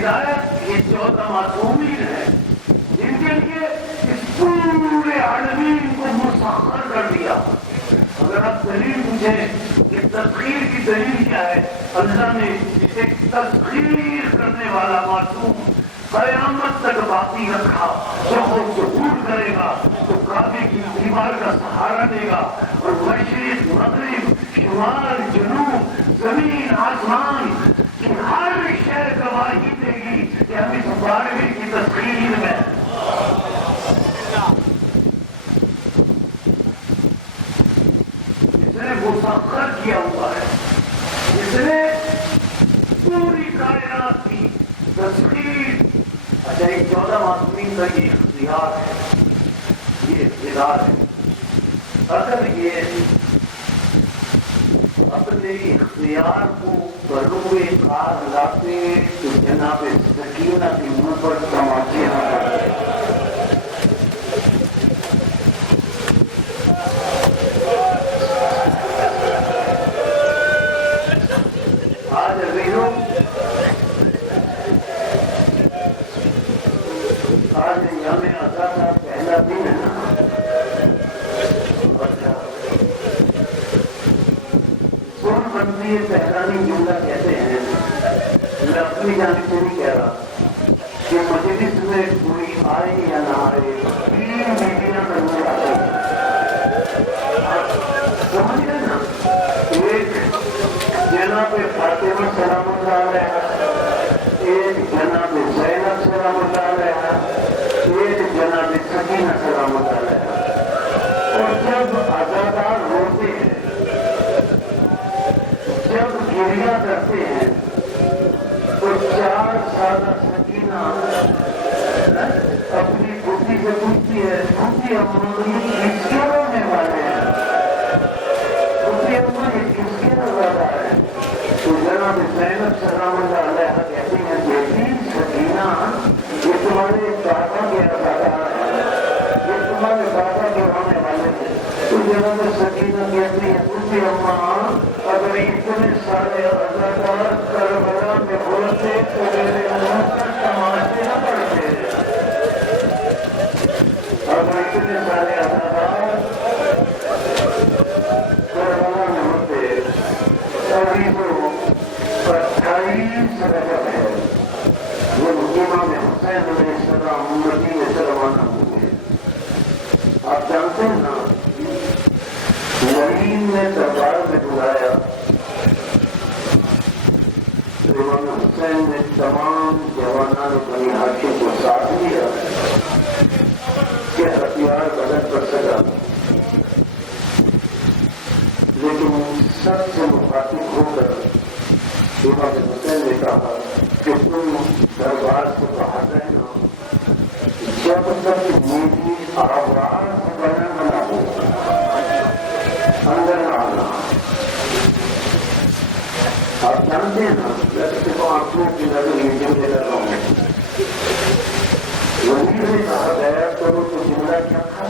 ہدایت یہ 14 معصومین ہیں جن کے لیے اس پورے عالمین کو مسخر کر دیا. اگر آپ دلیل پوچھیں کہ تسخیر کی دلیل کیا ہے، اللہ نے ایک تسخیر کرنے والا معصوم قیامت تک باقی رکھا. جب وہ ظہور کرے گا تو کعبے کی دیوار کا سہارا دے گا اور مشرق مغرب شمال جنوب زمین آسمان کی ہر شے گواہی دے گی کہ ہم اس 12ویں کی تسخیر میں. اس نے مسخر کیا ہوا ہے، اس نے پوری کائنات کی تسخیر. اچھا، یہ 14 معصومین کا یہ اختیار ہے، یہ اقتدار ہے. اگر یہ اپنے اختیار کو بروئے کار لاتے تو جناب سکینہ کے منہ پر تماچے نہ پڑتے. آج عزیزوں، آج یوم عزا کا پہلا دن ہے نا. سون بندی پہلانی جملہ کہتے ہیں. میں اپنی جانب سے نہیں کہہ رہا کہ مجلس میں کوئی آئے یا نہ آئے، 3 بیویاں ضرور آتی ہیں. سمجھ گئے نا؟ ایک جناب فاطمہ سلام اللہ علیہ، ایک جناب زینب سلام اللہ علیہ، ایک جناب سکینہ سلام اللہ علیہ. اور جب عزادار روتے ہیں، جب گریہ کرتے ہیں تو 4 سالہ سکینہ اپنی پوتی سے پوچھتی ہے، پوتی ہماری کس کے رونے والے ہیں؟ پوتی ہماری کس کے رونے ہے؟ تو جناب زینب سلام اللہ علیہ کہتی ہیں، بیٹی سکینہ، یہ تمہارے دادا کے اداکار ہیں، یہ تمہارے دادا کے رونے والے ہیں. تو جناب سکینہ کہتی ہے، پوتی اماں، اگر اتنے سارے اداکار کربلا میں ہوتے تو میرے منہ پر تماچے نہ پڑتے. اگر اتنے سارے اداکار کربلا میں ہوتے. ابھی تو 28 رجب ہے، وہ امام حسین علیہ السلام مدینے سے روانہ ہوئے. آپ جانتے ہیں نا، ولیم نے دربار میں بلایا تو امام حسین نے تمام جوانان بنی ہاشم کو ساتھ لیا کہ ہتھیار بدل کر سکا. لیکن سب سے مخاطب ہو کر امام حسین نے کہا کہ تم دربار سے باہر رہنا، جب تک میری آواز بلند نہ ہو اندر نہ آنا. آپ جانتے ہیں نا، ویسے تو آنکھوں کی نظر میڈیم دے رہا ہوں. وزیر نے کہا گیا کرو تو جملہ کیا تھا؟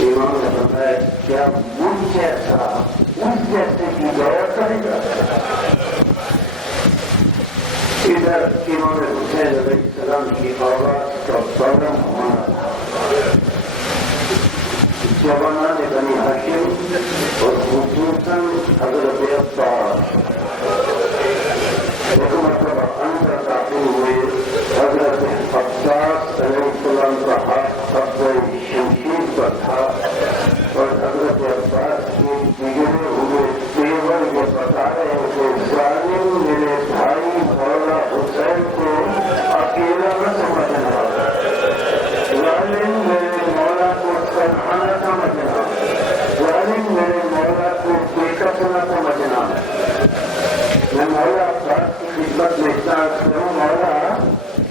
امام نے بتایا، کیا مجھ جیسا اس جیسے کی گیا کرے گا؟ ادھر امام حسین علیہ السلام کی آواز کا بلند ہونا تھا. جوانان بنی ہاشم اور خصوصاً حضرت عباس ایک مرتبہ اندر داخل ہوئے. حضرت عباس علیہ السلام کا ہاتھ قبضہ شمشیر پر تھا اور حضرت عباس کے بگڑے ہوئے تیور یہ بتا رہے کہ ظالم میرے بھائی مولا حسین کو اکیلا نہ سمجھنا، ظالم میرے مولا کو تنہا نہ سمجھنا، ظالم میرے مولا کو بے کس نہ سمجھنا. میں مولا عباس کی خدمت میں اتنا کروں،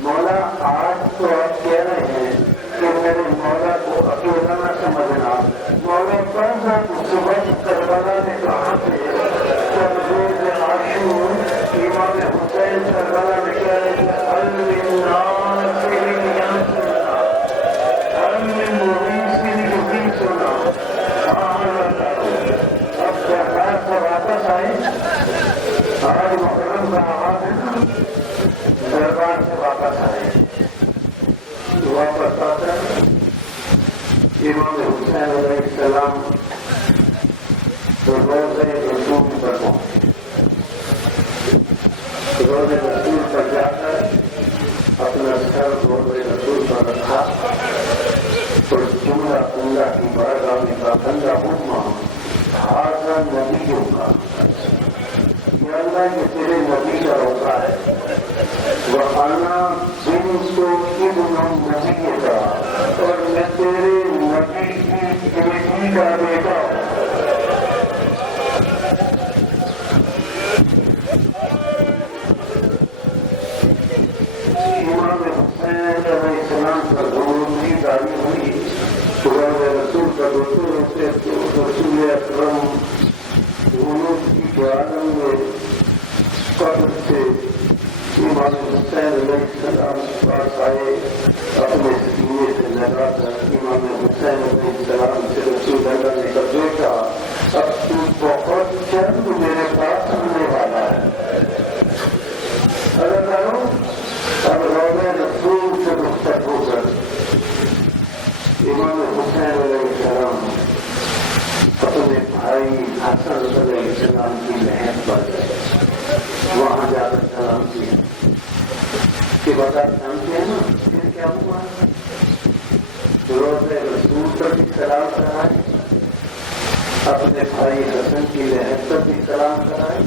مولا آج تو آپ کہہ رہے ہیں کہ میرے مولا کو اکیلا نہ سمجھنا. مولا کون سا صبح کربلا میں کہاں تھے جب روز عاشور امام حسین کربلا میں کہہ رہے تھے، اب سرکار سے واپس آئے. آج محرم کا آغاز ہے نا، دربار سے واپس آئے. واپس آ کر امام حسین علیہ السلام روزہ رسول پر پہنچے. روزہ رسول پر جا کر اپنا سر روزہ رسول پر رکھا اور جملہ اللہ کی بارگاہ میں کا بندہ حکم ہاضا نبیوں کا، یہ اللہ کے تیرے نبی کا روزہ ہے. وہ آنا بنت ابن نبی کا، اور میں تیرے نبی کی بیٹی کا بیٹا ہوں. امام حسین علیہ السلام پر ضروری داری ہوئی. روزہ رسول کا دوسرے ہوتے تو رسول اکرم غروب کی عالم میں قبر سے امام حسین علیہ السلام پاس آئے. اپنے سینے سے لگا کر امام حسین علیہ السلام سے رسول اللہ نے کہا بیٹا اب تو بہت جلد میرے پاس آنے والا ہے. اگر کرو اب روزہ رسول سے رخصت ہو کر امام حسین علیہ السلام اپنے بھائی حسن علیہ السلام کی محنت پر گئے. وہاں جا کر سلام کیا کہ بتا جانتے ہیں نا پھر کیا ہوا. روزہ رسول پر بھی سلام کرائے، اپنے بھائی حسن کی محنت پر بھی سلام کرائے.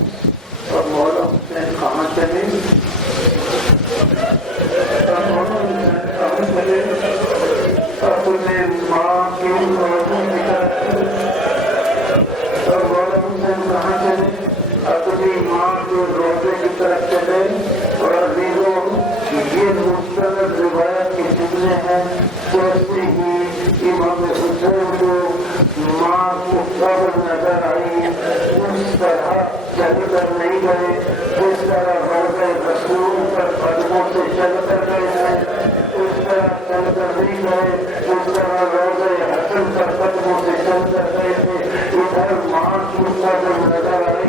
اور مولا حسین کہاں چلے؟ اپنے ماں کے روزوں کی طرف. اور مولا حسین کہاں چلے؟ اپنی ماں کے روزے کی طرف چلے. اور عزیزوں یہ مستند روایت کے جملے ہیں. جیسے ہی امام حسین کو ماں کو قبر نظر آئی اس طرح چل کر نہیں گئے جس طرح روزہ رسول پر قدموں سے چل کر گئے ہیں. اس طرح چل کر نہیں گئے اس طرح روزہ حسن پر قدموں سے چل کر گئے تھے. ادھر ماں کی قبر نظر آئی.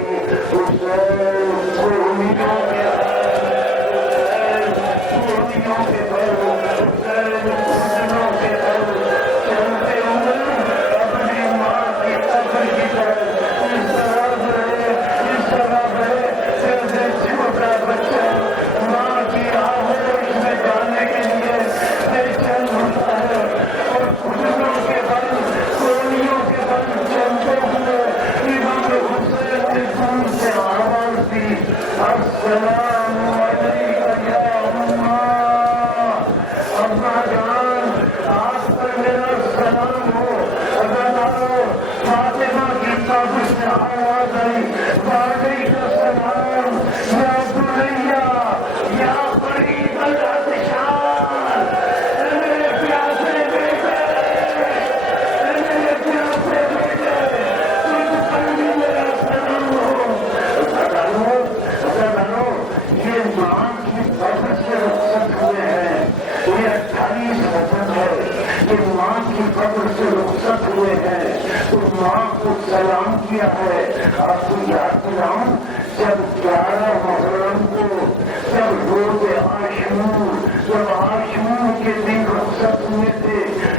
سلام کیا ہے. آپ کو یاد دلاؤں جب 11 محرم کو جب روز عاشور جب عاشور کے دن رخصت ہوئے تھے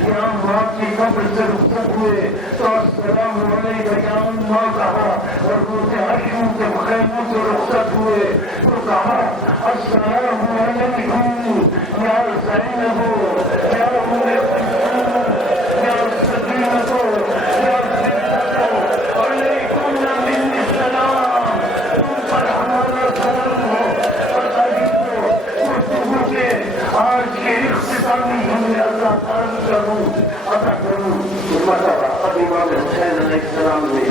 یہاں ماں کی قبر سے رخصت ہوئے تو السلام علیکم یا ماں کہا. اور روز عاشور کے خیموں سے رخصت ہوئے تو کہا السلام علیکم یا زینب یا ام کلثوم یا سکینہ یا آج کے اختتامی جملے اللہ تعالیٰ کروں عطا کروں. مرتبہ اب امام حسین علیہ السلام نے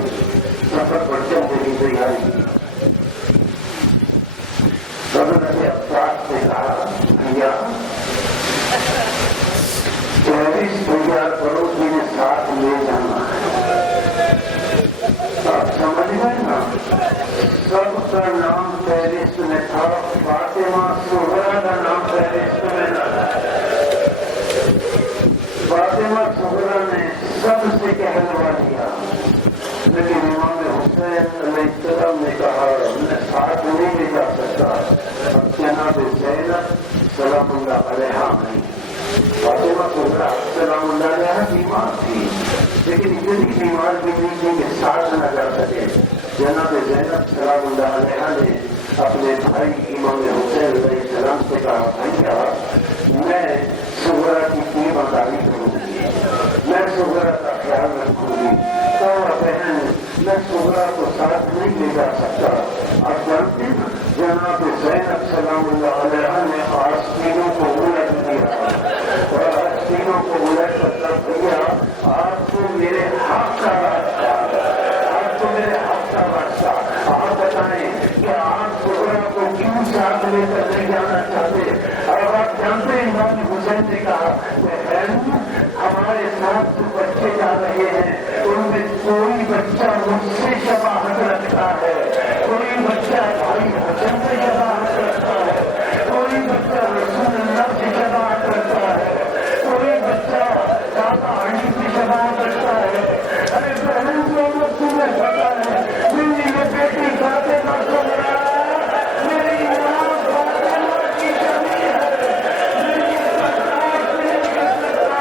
سفر پر چلنے کی تیاری کی. حضرت عباس نے کہا بھیا 23,000 کروڑ میں ساتھ لے جانا ہے. آپ سمجھ گئے نا سب کا نام فہرست میں تھا. فاطمہ صغریٰ کا نام فہرست میں نہ تھا. فاطمہ صغریٰ نے سب سے کہلوا دیا لیکن امام حسین علیہ السلام نے کہا میں ساتھ نہیں لے جا سکتا. اب جناب زینب اپنے بھائی امام حسین علیہ السلام سے کہا بھیا میں صغرا کی تیمارداری کروں گی، میں صغرا کا خیال رکھوں گی، تو بہن میں صغرا کو ساتھ نہیں لے جا سکتا۔ آپ جانتے ہیں جناب زینب سلام اللہ علیہ نے آستینوں کو الٹ دیا اور آستینوں کو الٹ کر دیا آپ کو میرے حق کا راستہ، آپ کو میرے حق کا راستہ۔ آپ بتائیں کہ آپ صغرا کو کیوں ساتھ لے کر نہیں جانا چاہتے؟ اور آپ جانتے ہیں امام حسین نے کہا بہن ہمارے ساتھ جو بچے جا رہے ہیں ان میں کوئی بچہ مجھ سے شباہت رکھتا ہے، کوئی بچہ بھائی حسن سے شباہت رکھتا ہے، کوئی بچہ رسول اللہ سے شباہت رکھتا ہے، کوئی بچہ دادا علی سے شباہت رکھتا ہے۔ ارے بہن کو تمہیں پتا ہے میری یہ بیٹی فاطمہ صغرا میری ماں فاطمہ کی شبیہ ہے، میری سرکار سے نہیں کر سکتا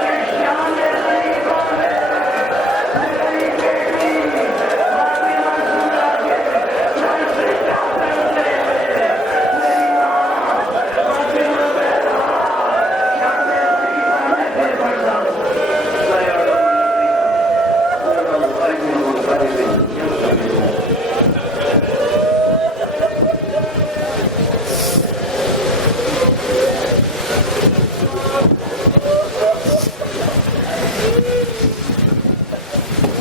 کہ شان غریبہ ہے، میری بیٹی فاطمہ صغرا کے سر سے کیا کرتے ہیں، میری ماں فاطمہ بہرا شان غریبہ میں بے پردہ۔